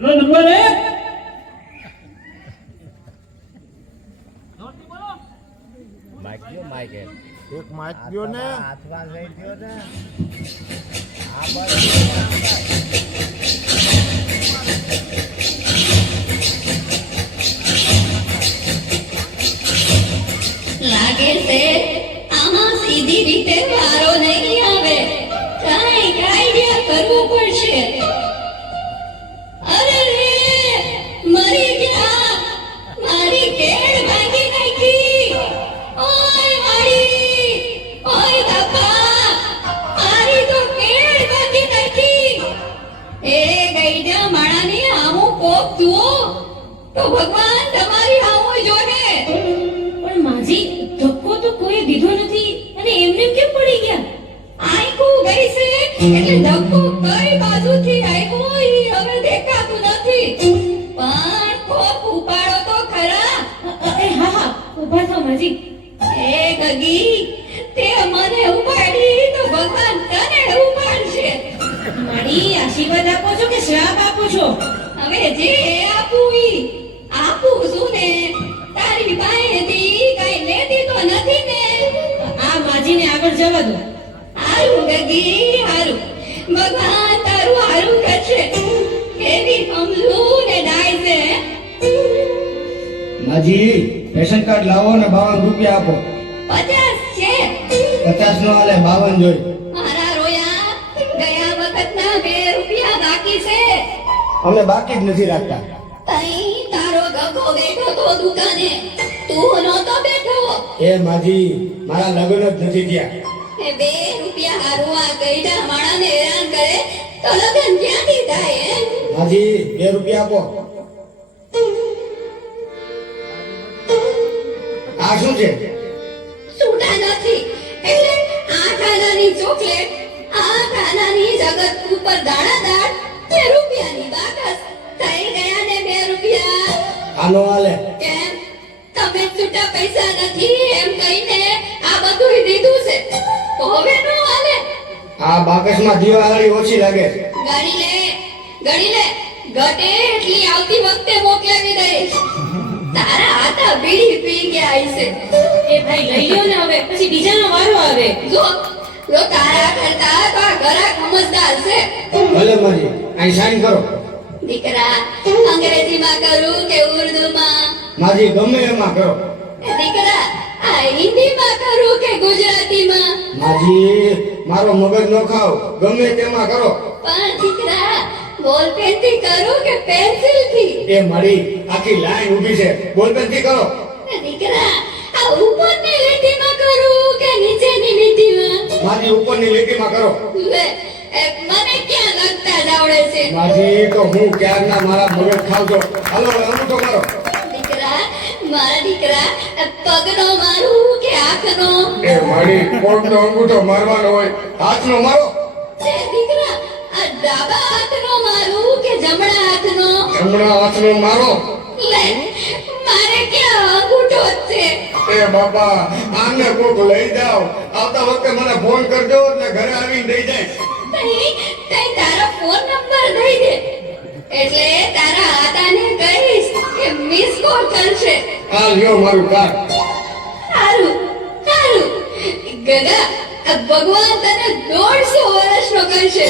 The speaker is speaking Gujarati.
નંબર 1 માઇક એક માઇક ગયો ને હાથમાં લઈ ગયો ને આ બસ લાગે છે આમાં સીધી રીતે વારો નહીં આવે, કાંઈક આઈડિયા કરવું પડશે. અરે રે, મરી ગયા, મારી કેળ ભાંગી નાખી. ઓય મારી, ઓય બાપા, મારી તો કેળ ભાંગી નાખી. એ ગઈડા માણાની આમું કોક જુઓ તો ભગવાન તમારી આમું જોને. પણ માજી ધક્કો તો કોઈ દીધો નથી અને એમને કેમ પડી ગયા? આઈકું ગઈ છે એટલે ધક્કો કઈ બાજુથી આઈકું ઈ હવે દેખાતું નથી. પણ કોક ઉપાડો તો ખરા. હા હા, ઊભા થાઓ માજી. એ ગગી, તે મને ઉપાડી તો ભગવાન તને ઉપાડશે. મારી આશીર્વાદ આપો છો કે શ્રાપ આપો છો? હવે જે આપું ઈ આપું છું ને. તારી પાસેથી કઈ લેતી તો નથી ને. આ માજીને આગળ જવા દો. હારું ગગી, હારું. ભગવાન તારું હારું કરશે. કેવી કમલું ને ડાય છે. માજી રેશન કાર્ડ લાવો ને 52 રૂપિયા આપો. 50 છે. 50 નો હાલે 52 જોઈ. મારા રોયા, ગયા વખતના 2 રૂપિયા બાકી છે. અમે બાકી જ નથી રાખતા. તઈ તારો ગગો બેઠો તો દુકાને, તું નહોતો બેઠો. એ માજી મારા લગ્ન જ નથી થયા. એ 2 રૂપિયા હારું આ ગઈડા માણાને હેરાન કરે તો લગન ક્યાંથી થાય હે? માજી 2 રૂપિયા આપો. આ શું છે? છૂટા નથી એટલે 8 આનાની ચોકલેટ, 8 આનાની જગત ઉપર દાણાદાર, 2 રૂપિયાની બાકસ. થઈ ગયા ને 2 રૂપિયા. આનો હાલે. કેમ તમે છૂટા પૈસા નથી એમ કહીને આ બધું દીધું છે તો હવે નો હાલે. આ બાકસમાં દિવાળી ઓછી લાગે. ગણી લે, ગણી લે. ઘટે એટલી આવતી વખતે મોકલાવી દઈશ. તારા હાથા બીડી પી ગયા હશે. એ ભાઈ લઈ લ્યો ને, હવે પછી બીજાનો વારો આવે. જો જો તારા કરતા તો આ ઘરાક સમજદાર છે. ભલે માજી અહીં સાઈન કરો. દીકરા, અંગ્રેજીમાં કરું કે ઉર્દુમાં? માજી ગમે એમાં કરો. દીકરા, આ હિન્દીમાં કરું કે ગુજરાતીમાં? માજી મારો મગજ ન ખાવ, ગમે તેમાં કરો. પણ દીકરા, બોલપેન થી કરું કે પેન્સિલ થી? એ મારી આખી લાઈન ઊભી છે, બોલપેન થી કરો. દીકરા, આ ઉપરની લીટીમાં કરું કે નીચેની લીટીમાં? માજી ઉપરની લીટીમાં કરો. લે, મને ક્યાં લગતા જ આવડે છે. માજી તો હું ક્યારના મારા મગજ ખાવજો. હાલો અંગૂઠો મારો. દીકરા, મારા દીકરા, પગનો મારું કે હાથનો? એ મારી કોટનો અંગૂઠો મારવાનો હોય, હાથનો મારો. દીકરા, આ ડાબા હાથનો મારું કે જમણા હાથનો? જમણા હાથનો મારો. લે, મારે ક્યાં અંગૂઠો જ છે. એ બાપા આમને કોક લઈ જાઓ. આવતા વખતે મને ફોન કરજો એટલે ઘરે આવીને દઈ જાય. તઈ તારો ફોન નંબર દઈ દે એટલે તારા આતાને કહીશ કે મિસ કોલ કરશે. આ લ્યો મારું કાર્ડ. સારું સારું. ગગા, ભગવાન તને 150 વર્ષનો કરશે.